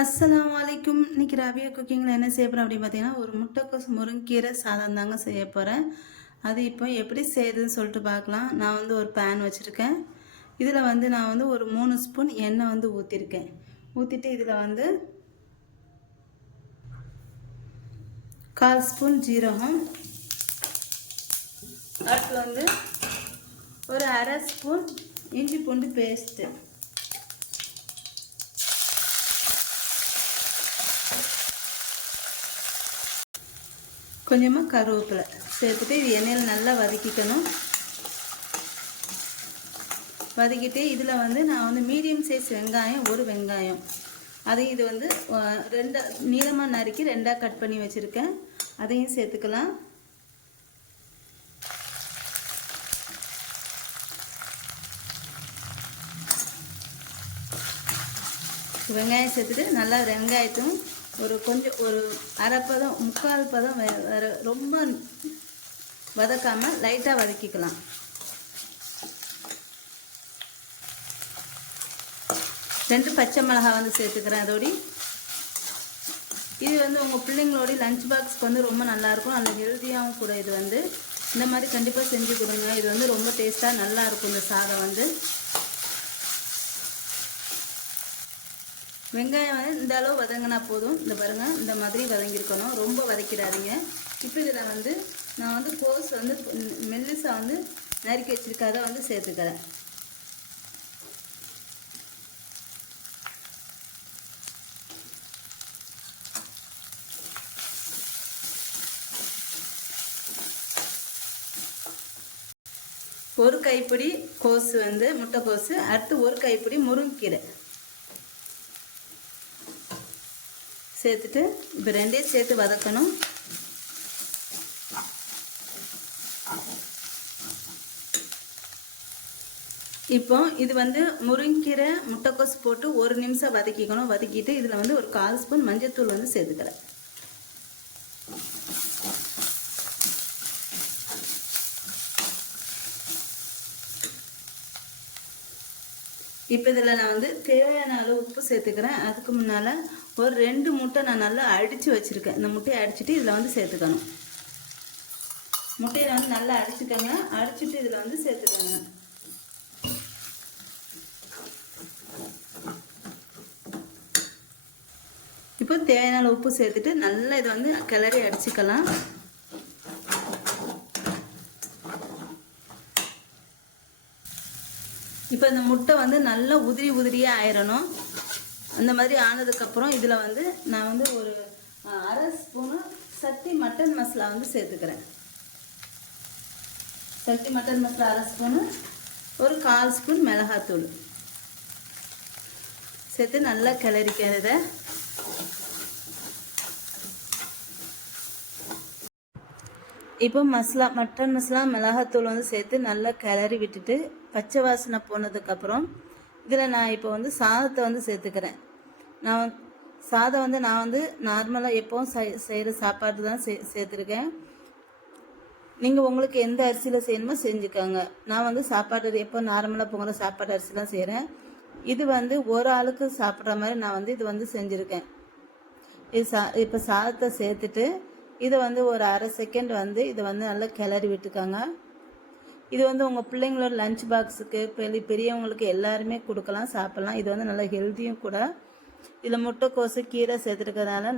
அஸ்லாம் வலைக்கும் இன்னைக்கு ரவியா குக்கிங்கில் என்ன செய்ய போகிறேன் அப்படின்னு பார்த்தீங்கன்னா ஒரு முட்டைக்கோஸ் முருங்கீரை சாதம் தாங்க செய்ய போகிறேன் அது இப்போ எப்படி செய்யுதுன்னு சொல்லிட்டு பார்க்கலாம். நான் வந்து ஒரு பேன் வச்சுருக்கேன். இதில் வந்து நான் வந்து ஒரு மூணு ஸ்பூன் எண்ணெய் வந்து ஊற்றிருக்கேன் ஊற்றிட்டு இதில் வந்து கால் ஸ்பூன் ஜீரகம் அடுத்து வந்து ஒரு அரை ஸ்பூன் இஞ்சி பூண்டு பேஸ்ட்டு. கொஞ்சமாக கருவேப்பிலை. சேர்த்துட்டு இது எண்ணெயில் நல்லா வதக்கிக்கணும். வதக்கிட்டு இதில் வந்து நான் வந்து மீடியம் சைஸ் வெங்காயம் ஒரு வெங்காயம். அதையும் இது வந்து அஹ், ரெண்டா நீளமாக நறுக்கி ரெண்டாக கட் பண்ணி வச்சுருக்கேன். அதையும் சேர்த்துக்கலாம். வெங்காயம் சேர்த்துட்டு நல்லா வெங்காயத்தும் ஒரு கொஞ்சம் ஒரு அரை பதம் முக்கால் பதம் வே- வேற ரொம்ப வதக்காமல் லைட்டாக வதக்கிக்கலாம். ரெண்டு பச்சை மிளகாய் வந்து சேர்த்துக்கிறேன் அதோடி. இது வந்து உங்கள் பிள்ளைங்களோட லஞ்ச் பாக்ஸ்க்கு வந்து ரொம்ப நல்லாயிருக்கும். நல்ல ஹெல்த்தியாகவும் கூட இது வந்து. இந்த மாதிரி கண்டிப்பாக செஞ்சு கொடுங்க. இது வந்து ரொம்ப டேஸ்ட்டாக நல்லாயிருக்கும் இந்த சாதம் வந்து. வெங்காயம் வந்து இந்த அளவு வதங்கினா போதும். இந்த பாருங்கள் இந்த மாதிரி வதங்கியிருக்கணும். ரொம்ப வதக்கிடாதீங்க. இப்போ இதில் வந்து நான் வந்து கோஸ் வந்து மெல்லிசா வந்து நறுக்கி வச்சுருக்க அதை வந்து சேர்த்துக்கிறேன். ஒரு கைப்பிடி கோஸ் வந்து முட்டைக்கோஸு அடுத்து ஒரு கைப்பிடி முருங்கீரை சேர்த்துட்டு இப்போ ரெண்டையும் சேர்த்து வதக்கணும். இப்போ இது வந்து முருங்கீரை முட்டைக்கோஸ் போட்டு ஒரு நிமிஷம் வதக்கிக்கணும். வதக்கிட்டு இதில் வந்து ஒரு கால் ஸ்பூன் மஞ்சத்தூள் வந்து சேர்த்துக்கிறேன். இப்போ இதில் நான் வந்து தேவையான அளவு உப்பு சேர்த்துக்கிறேன். அதுக்கு முன்னால் ஒரு ரெண்டு முட்டை நான் நல்லா அடித்து வச்சுருக்கேன். இந்த முட்டையை அடிச்சுட்டு இதில் வந்து சேர்த்துக்கணும். முட்டையை வந்து நல்லா அடிச்சுக்கோங்க. அடிச்சுட்டு இதில் வந்து சேர்த்துக்கோங்க. இப்போ தேவையான உப்பு சேர்த்துட்டு நல்லா இதை வந்து கிளறி அடிச்சுக்கலாம். இப்போ இந்த முட்டை வந்து நல்லா உதிரி உதிரியாக ஆயிரணும். அந்த மாதிரி ஆனதுக்கப்புறம் இதில் வந்து நான் வந்து ஒரு அரை ஸ்பூனு சக்தி மட்டன் மசாலா வந்து சேர்த்துக்கிறேன். சக்தி மட்டன் மசாலா அரை ஸ்பூனு ஒரு கால் ஸ்பூன் மிளகாத்தூள். சேர்த்து நல்லா கிளறிக்கிறத இப்போ மசாலா மட்டன் மசாலா மிளகாத்தூள் வந்து சேர்த்து நல்லா கிளறி விட்டுட்டு பச்சை வாசனை போனதுக்கப்புறம் இதில் நான் இப்போ வந்து சாதத்தை வந்து சேர்த்துக்கிறேன். நான் சாதம் வந்து நான் வந்து நார்மலாக எப்போவும் செய்கிற சாப்பாடு தான் சே சேர்த்துருக்கேன். நீங்கள் உங்களுக்கு எந்த அரிசியில் செய்யணுமோ செஞ்சுக்கோங்க. நான் வந்து சாப்பாடு எப்போ நார்மலாக பொங்குற சாப்பாடு அரிசி தான் செய்கிறேன் இது வந்து ஒரு ஆளுக்கு சாப்பிட்ற மாதிரி நான் வந்து இது வந்து செஞ்சுருக்கேன். இது சா இப்போ சாதத்தை சேர்த்துட்டு இதை வந்து ஒரு அரை செகண்ட் வந்து இதை வந்து நல்லா கிளறி விட்டுக்கோங்க. இது வந்து உங்கள் பிள்ளைங்களோட லஞ்ச் பாக்ஸுக்கு பெரிய பெரியவங்களுக்கு எல்லாருமே கொடுக்கலாம் சாப்பிட்லாம். இது வந்து நல்லா ஹெல்த்தியும் கூட. இதில் முட்டைக்கோசு கீரை சேர்த்துருக்கிறதுனால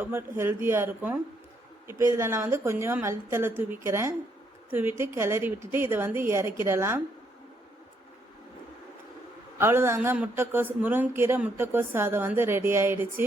ரொம்ப ஹெல்த்தியாக இருக்கும். இப்போ இதில் நான் வந்து கொஞ்சமாக மல்லித்தலை தூவிக்கிறேன். தூவிட்டு கிளறி விட்டுட்டு இதை வந்து இறக்கிடலாம். அவ்வளோதாங்க முட்டைக்கோஸ் முருங்கீரை முட்டைக்கோஸ் சாதம் வந்து ரெடி ஆயிடுச்சு.